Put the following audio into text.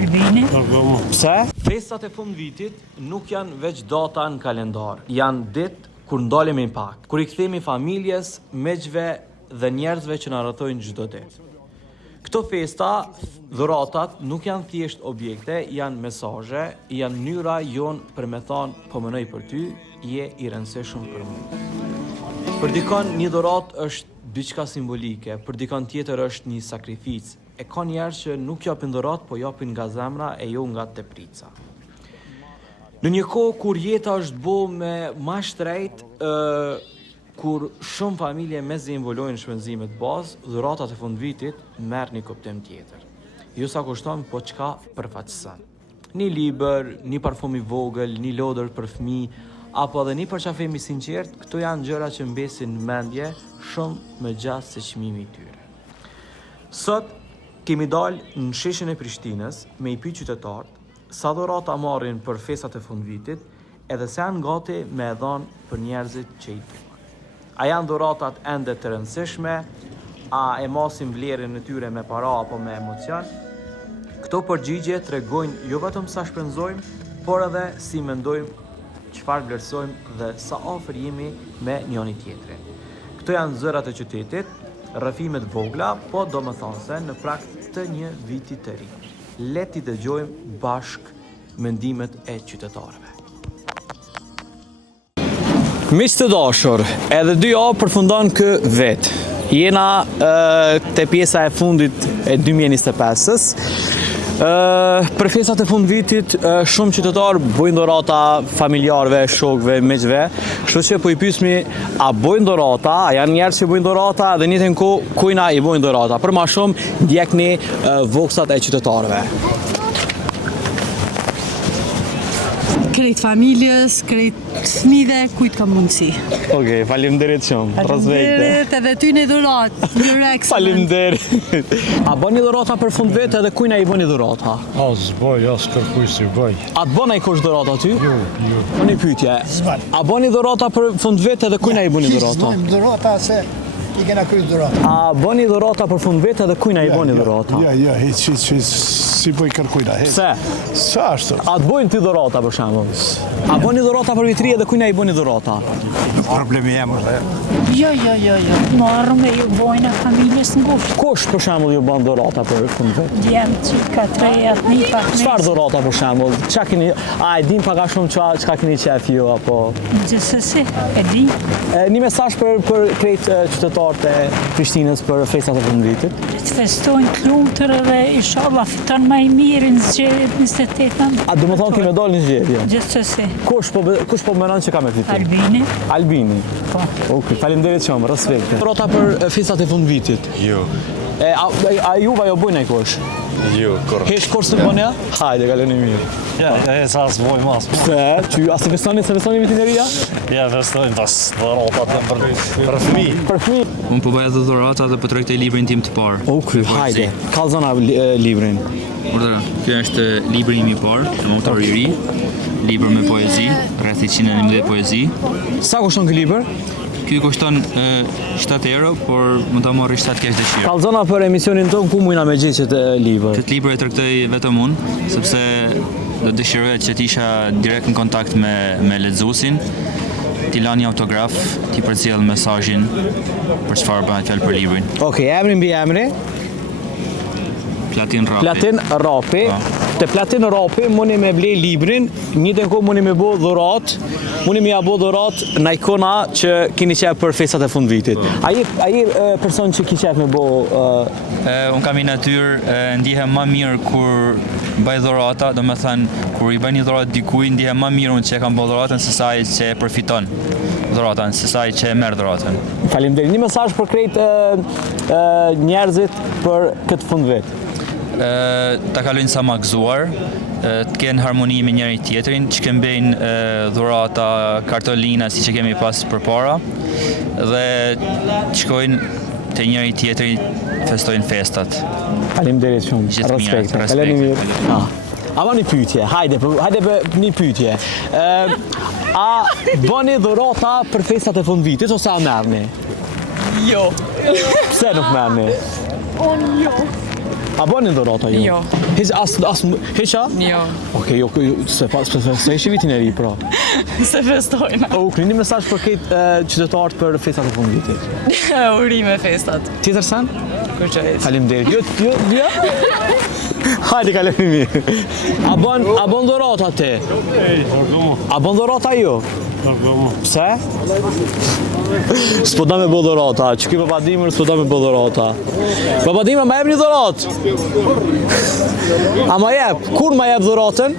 Albini. Pse? Festat e fund vitit nuk janë veç data në kalendar, janë ditë kur ndalemi pak, kur i kthemi familjes, miqve dhe njerëzve që na rrethojnë çdo ditë. Këto festa, dhuratat, nuk janë thjesht objekte, janë mesazhe, janë mënyra jonë për me thonë po mënoj për ty, je i rëndësishëm për mua. Për dikon një dhuratë është diçka simbolike, për dikon tjetër është një sakrificë. E ka njerëz që nuk japin dhuratë, po japin nga zemra e jo nga teprica. Në një kohë kur jeta është bo me ma shtrejt, kur shumë familje me involojnë shpenzimet bazë, dhuratat e fundvitit merr një kuptim tjetër. Jo sa kushton, po çka përfaqëson. Një libër, një parfum i vogël, një lodër për fëmijë, apo edhe një përqafim i sinqert, këto janë gjëra që mbesin në mendje shumë më gjatë se çmimi i tyre. Sot kemi dalë në sheshin e Prishtinës me i pyet qytetarët sa dhurata marrin për festat e fundvitit, edhe se janë gati me e dhanë për njerëzit që i duan. A janë dhuratat ende të rëndësishme, a e masin vlerën e tyre me para apo me emocion? Këto përgjigje tregojnë jo vetëm sa shpenzojmë, por edhe si mendojmë, çfarë vlerësojmë dhe sa afër jemi me njëri tjetrin. Këto janë zërat e qytetit, rrëfimet vogla, po domethënse në prag të një viti të ri. Le t'i dëgjojmë bashk mendimet e qytetarëve. Miq të dashur, edhe 2 javë përfundon kë vet. Jena te pjesa e fundit e 2025-s. Për festat e fund vitit, shumë qytetarë bojnë dhurata familjarëve, shokëve, miqve. Kështu që po i pyesmi, a bojnë dhurata, a janë njerëz që bojnë dhurata dhe në njëjtën kohë kujna i bojnë dhurata. Për më shumë ndjekni voksat e qytetarëve. Krejt familjes, krejt fëmijëve, kujt ka mundësi. Okej, faleminderit shumë. Faleminderit edhe ty në dhuratë, një reks. Faleminderit. A bëni dhurata për fund vit edhe kujna i bëni dhurata? As bëj, as kërkuj si bëj. A të bën ai kush dhurata ty? Jo. Unë pyetje. A bëni dhurata për fund vit edhe kujna i bëni dhurata? Bëjmë dhurata se i kena kryer dhurata. A bëni dhurata për fund vit edhe kujna i bëni dhurata? Ja, hiç si bëj kërkujna. Pse? Sa ashtu? A të bëjnë ti dhurata për shembull? A bëni dhurata për vitri edhe kujna i bëni dhurata? Problemi jam është. Jo. Marrëm e ju bojnë familjes ngushtë. Kush për shembull ju bën dhurata për fund vit? Djem që ka 3 një pak Çfarë dhurata për shembull? Çka keni, a e din pak a shumë çka keni qef ju apo? Gjithsesi, e di. Një mesazh për krejt qytetarët e Prishtinës për festat e fundvitit. Të festojnë të lumtur edhe inshallah fiton më i mirë në zgjedhjet 28-ën. A do të thonë që me dalë një zgjedhje? Gjithsesi. Kush po mendon që ka me fitu? Albini. Albini. Po. Okej, faleminderit shumë, respekt. Dhurata për festat e fundvitit. Jo. A juva jo bojnë ai kush? Jo, korrekt. Hesh kurse bën ja? Hajde, kaloni mirë. Ja, sa s'boj mas. Pse? Ty a se festoni vitineria? Ja, festojnë pas dhuratat për fëmijë. Për fëmijë. Unë po bëja dhe dhurata dhe po tregtoj librin tim të parë. Okej, hajde. Kallzona librin. Urdhëro. Ky është libri im i parë, me autor i ri, libër me poezi, rreth 111 poezi. Sa kushton ky libër? Ky kushton 7 euro, por mund ta marrësh sa të kesh dëshirë. Kallzona për emisionin ton ku mundna me gjetë këtë libër. Këtë libër e tregtoj vetëm unë, sepse do dëshiroja që të isha direkt në kontakt me lexuesin, t'i lani autograf, t'i përcjell mesazhin për çfarë bëhet fjalë për librin. Okej, emri mbi emri. Platin Rapi. Platin Rapi. Te Platin Rapi mundi me ble librin, njëtën kohë mundi me bë dhurat, mundi me ja bë dhurat në ikona që keni qef për festat e fundvitit. Ai person që ki qef me bë Unë kam një natyrë, ndihem më mirë kur bëj dhurata, do me thënë, kur i bëj një dhuratë dikuj, ndihem më mirë unë që e kam bë dhuratën se sa ai që e përfiton dhuratën, se sa ai që e merr dhuratën. Faleminderit. Një mesazh për krejt njerëzit për këtë fundvit. Ta kalojnë sa ma gëzuar, të kenë harmoni me njëri tjetrin, që këmbejnë dhurata, kartolina, si që kemi pas përpara, dhe të shkojnë të njëri tjetri, festojnë festat. Faleminderit shumë. Gjithë mirë, Respekt. Kaloni mirë. A bëni pyetje, hajde për një pyetje. A bëni dhurata për festat e fundvitit ose a merrni? Jo. Pse nuk merrni? Unë jo. A bani dhurata ju? Jo. Hiç heqa? Jo. Okej, jo, se ishi vitin e ri, pra. Se festojna. U keni mesazh për këtë qytetarët për festat e fundvitit. Urime festat. Tjetër sen? Kërqajës. Faleminderit. Jo. Hajde kalemi mirë. A bën dhurata ti? A bën dhurata ju? Pse? S'po da me bë dhurata. Që ky babadimër s'po da me bë dhurata. Babadimër ma jep një dhuratë. A ma jep? Kur ma jep dhuratën?